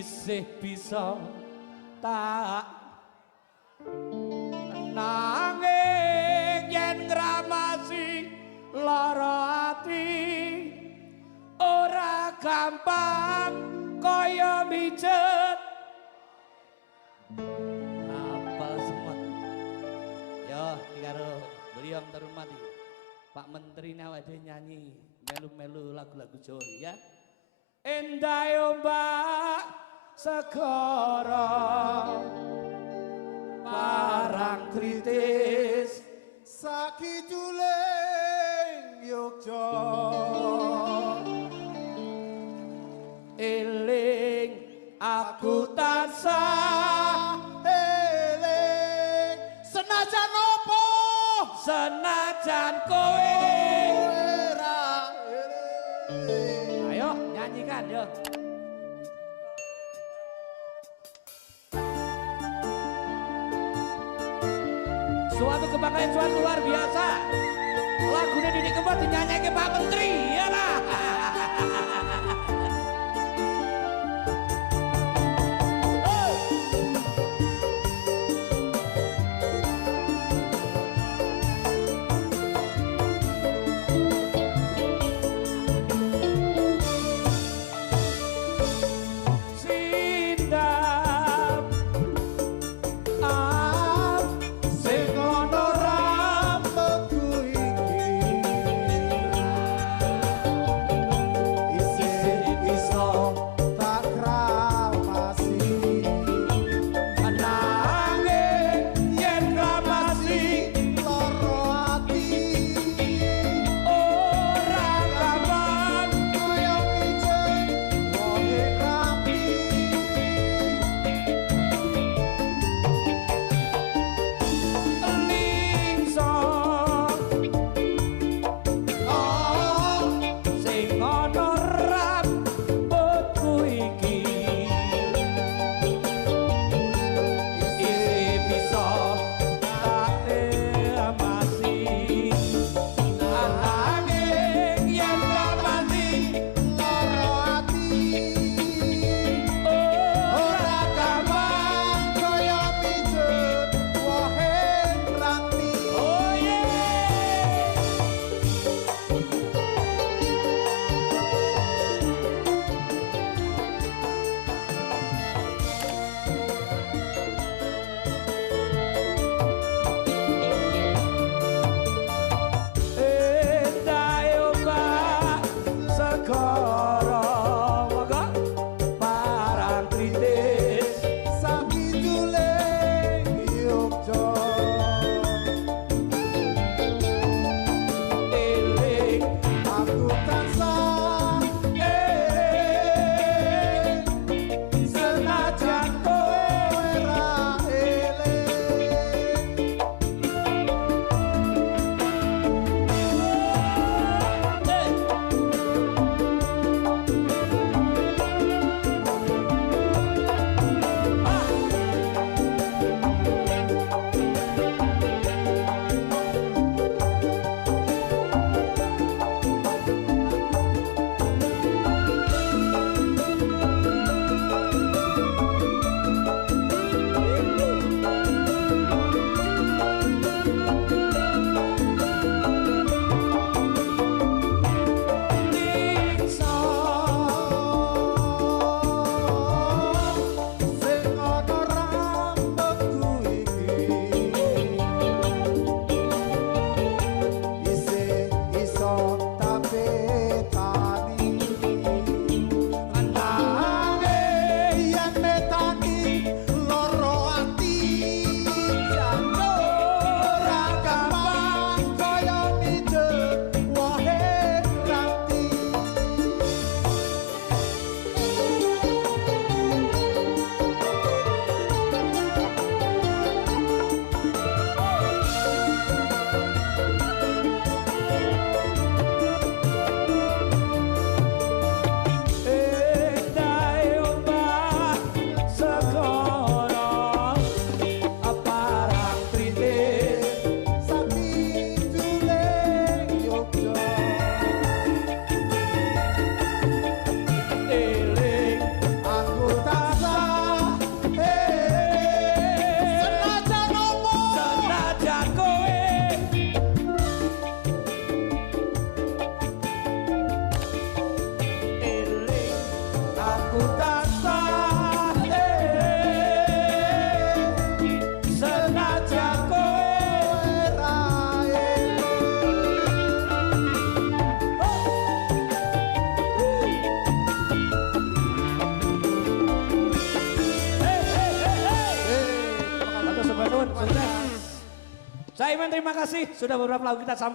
isih bisa tak nanging yen ngramasi lara ati ora gampang kaya mijet apal semua yo karo beliau terhormati Pak Menteri nawade nyanyi melu-melu lagu-lagu Jawa ya endah ombak segara parang kritis sakiduling Yogya eling aku tansah eling senajan opo senajan kowe ora eling ayo nyanyikan yo suatu kebanggaan suatu luar biasa lagunya Didi Kempot dinyanyi ke Pak Menteri ya lah Is aku tansah eling senajan kowe ra Saya Iman, terima kasih sudah beberapa lagu kita sampai